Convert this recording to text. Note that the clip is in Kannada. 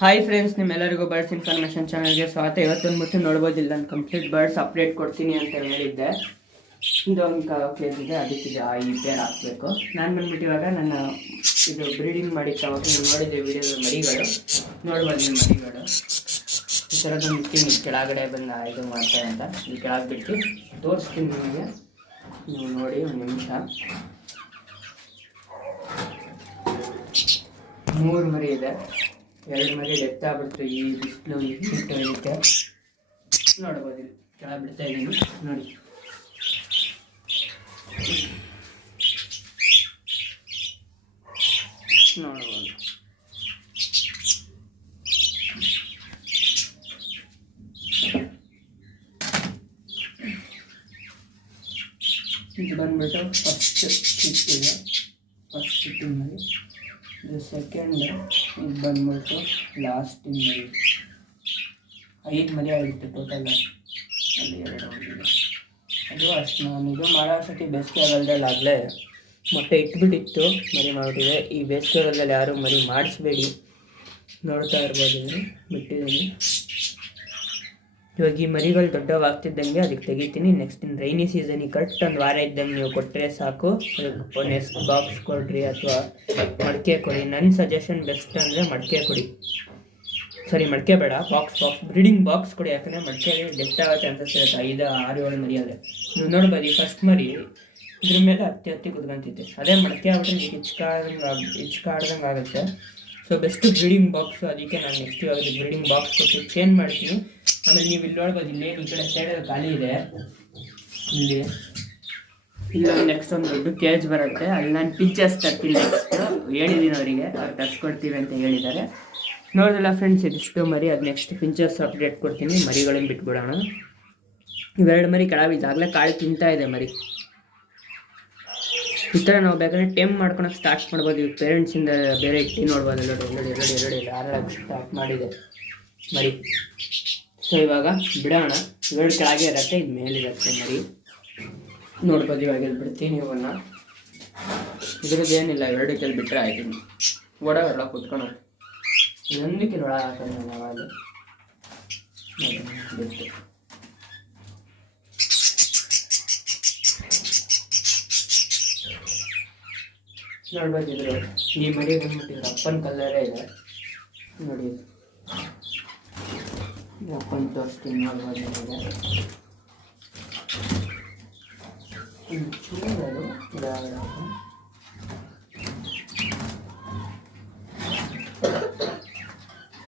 ಹಾಯ್ ಫ್ರೆಂಡ್ಸ್, ನಿಮ್ಮೆಲ್ಲರಿಗೂ ಬರ್ಡ್ಸ್ ಇನ್ಫಾರ್ಮೇಷನ್ ಚಾನಲ್ಗೆ ಸ್ವಾಗತ. ಇವತ್ತೊಂದು ನೋಡ್ಬೋದಿಲ್ಲ, ನಾನು ಕಂಪ್ಲೀಟ್ ಬರ್ಡ್ಸ್ ಅಪ್ಡೇಟ್ ಕೊಡ್ತೀನಿ ಅಂತ ಹೇಳಿದ್ದೆ. ಇದೊಂದು ಕೇಸ್ ಇದೆ, ಅದಕ್ಕೆ ಈ ಪೇರ್ ಹಾಕಬೇಕು. ನಾನು ಬಂದ್ಬಿಟ್ಟು ಇವಾಗ ನನ್ನ ಇದು ಬ್ರೀಡಿಂಗ್ ಮಾಡಿದ್ದಾವಾಗ ನೀವು ನೋಡಿದ್ದೆ ವಿಡಿಯೋದ ಮರಿಗಳು ನೋಡ್ಬೋದು. ನಿಮ್ಮ ಮರಿಗಳು ಈ ಥರದೊಂದು ಇರ್ತೀನಿ, ಕೆಳಗಡೆ ಬಂದು ಇದು ಮಾಡ್ತಾರೆ ಅಂತ ಇಲ್ಲಿ ಕೆಳಗೆ ಬಿಟ್ಟು ತೋರಿಸ್ತೀನಿ ನಿಮಗೆ. ನೀವು ನೋಡಿ ಒಂದು ನಿಮಿಷ. 3 ಮರಿ ಇದೆ, 2 ಮರಿ ಡೆತ್ ಆಗ್ಬಿಡ್ತು. ಈ ಬಿಸಿಲು ಇದಕ್ಕೆ ನೋಡ್ಬೋದು, ಕೆಳಗೆ ಬಿಡ್ತಾ ಇದ್ದೀನಿ ನೋಡಿ. ನೋಡ್ಬೋದು ಇದು ಬಂದ್ಬಿಟ್ಟು ಫಸ್ಟ್ ಇದೆ, ಫಸ್ಟ್ ಮರಿ. ಇದು ಸೆಕೆಂಡ್, ಇದು ಬಂದ್ಬಿಟ್ಟು ಲಾಸ್ಟ್ ಮರಿ. 5 ಮರಿ ಆಗಿತ್ತು ಟೋಟಲ್, ಅಲ್ಲಿ 2 ಹೋಗಿದೆ. ಅದು ಅಷ್ಟು ನಾನು ಇದು ಮಾಡೋ ಅಷ್ಟೊತ್ತಿಗೆ ಬೇಸಿಗೆಗಾಲದಲ್ಲಿ ಆಗಲೇ ಮೊಟ್ಟೆ ಇಟ್ಬಿಟ್ಟಿತ್ತು, ಮರಿ ಮಾಡಿಬಿಟ್ಟಿದೆ. ಈ ಬೇಸಿಗೆಗಾಲದಲ್ಲಿ ಯಾರು ಮರಿ ಮಾಡಿಸ್ಬೇಡಿ, ನೋಡ್ತಾ ಇರ್ಬೋದು. ಬಿಟ್ಟಿದ್ದೀನಿ ಇವಾಗ. ಈ ಮರಿಗಳು ದೊಡ್ಡವಾಗ್ತಿದ್ದಂಗೆ ಅದಕ್ಕೆ ತೆಗಿತೀನಿ. ನೆಕ್ಸ್ಟ್ ಇನ್ನು ರೈನಿ ಸೀಸನಿಗೆ ಕರೆಕ್ಟ್ ಒಂದು ವಾರ ಇದ್ದಂಗೆ ನೀವು ಕೊಟ್ಟರೆ ಸಾಕು. ನೆಕ್ಸ್ಟ್ ಬಾಕ್ಸ್ ಕೊಡ್ರಿ ಅಥವಾ ಮಡಿಕೆ ಕೊಡಿ. ನನ್ನ ಸಜೆಷನ್ ಬೆಸ್ಟ್ ಅಂದರೆ ಮಡಿಕೆ ಕೊಡಿ. ಸರಿ, ಮಡಿಕೆ ಬೇಡ, ಬಾಕ್ಸ್ ಬ್ರೀಡಿಂಗ್ ಬಾಕ್ಸ್ ಕೊಡಿ. ಯಾಕಂದರೆ ಮಡಿಕೆ ಡೆತ್ ಆಗೋ ಚಾನ್ಸಸ್ ಇರುತ್ತೆ. 5, 6, 7 ಮರಿ ಆದರೆ ನೀವು ನೋಡ್ಬೋದು. ಈ ಫಸ್ಟ್ ಮರಿ ಇದ್ರ ಮೇಲೆ ಹತ್ತಿ ಕುತ್ಕೊಂತಿದ್ದೆ. ಅದೇ ಮಡಿಕೆ ಆಗ್ಬಿಟ್ರೆ ಹಿಚ್ಕಾಡ್ದಂಗೆ ಆಗುತ್ತೆ. So best breeding box. ಅದಕ್ಕೆ ನಾನು ನೆಕ್ಸ್ಟ್ ಇವಾಗ ಬ್ರೀಡಿಂಗ್ ಬಾಕ್ಸ್ ಕೊಟ್ಟು ಚೇಂಜ್ ಮಾಡ್ತೀನಿ. ಆಮೇಲೆ ನೀವು ಇಲ್ಲಿ ನೋಡ್ಬೋದು, ಇಲ್ಲಿ ಈ ಕಡೆ ಸೈಡಲ್ಲಿ ಖಾಲಿ ಇದೆ. ಇಲ್ಲಿ ನೆಕ್ಸ್ಟ್ ಒಂದು ದೊಡ್ಡ ಕೇಜ್ ಬರುತ್ತೆ, ಅಲ್ಲಿ ನಾನು ಪಿಂಚಸ್ ತರ್ತೀನಿ. ನೆಕ್ಸ್ಟ್ ಹೇಳಿದ್ದೀನಿ ಅವರಿಗೆ, ಅವ್ರು ತರಿಸ್ಕೊಡ್ತೀವಿ ಅಂತ ಹೇಳಿದ್ದಾರೆ. ನೋಡಿದ್ರಲ್ಲ ಫ್ರೆಂಡ್ಸ್, ಇದಿಷ್ಟು ಮರಿ. ಅದು ನೆಕ್ಸ್ಟ್ ಪಿಂಚಸ್ ಅಪ್ಡೇಟ್ ಕೊಡ್ತೀನಿ. ಮರಿಗಳನ್ನು ಬಿಟ್ಬಿಡೋಣ. ಇವೆರಡು ಮರಿ ಕೆಳಗೆ ಇದಾಗಲೇ ಕಾಳು ತಿಂತಾ ಇದೆ ಮರಿ. ಈ ಥರ ನಾವು ಬೇಕಾದ್ರೆ ಟೈಮ್ ಮಾಡ್ಕೊಳಕ್ಕೆ ಸ್ಟಾರ್ಟ್ ಮಾಡ್ಬೋದು. ಈಗ ಪೇರೆಂಟ್ಸಿಂದ ಬೇರೆ ಇಟ್ಟು ನೋಡ್ಬೋದು. ಎರಡು ಆರಾಗಿ ಸ್ಟಾರ್ಟ್ ಮಾಡಿದೆ ಮರಿ. ಸೊ ಇವಾಗ ಬಿಡೋಣ. ಇವೆರಡು ಕೆಳಗೆ ಇರುತ್ತೆ, ಇದು ಮೇಲಿರುತ್ತೆ ಮರಿ. ನೋಡ್ಬೋದು. ಇವಾಗ ಇಲ್ಲಿ ಬಿಡ್ತೀನಿ ಇವನ್ನ. ಇದ್ರದ್ದೇನಿಲ್ಲ, 2 ಕೆಲ್ ಬಿಟ್ಟರೆ ಆಯ್ತೀನಿ. ಓಡಾಡಲ್ಲ ಕೂತ್ಕೊಂಡು. ಇದೊಂದಕ್ಕೆ ಒಳ ಹಾಕೋಣ ಯಾವಾಗ ಬಿಟ್ಟು. ನೋಡ್ಬೋದಿದ್ರು ಈ ಮರಿ ಬಂದ್ಬಿಟ್ಟಿದ್ರು ಅಪ್ಪನ ಕಲ್ಲರೇ ಇದೆ ನೋಡಿ. ಅಪ್ಪನ ತೋರಿಸ್ತೀನಿ, ನೋಡ್ಬೋದು ನಿಮಗೆ. ಚೂರು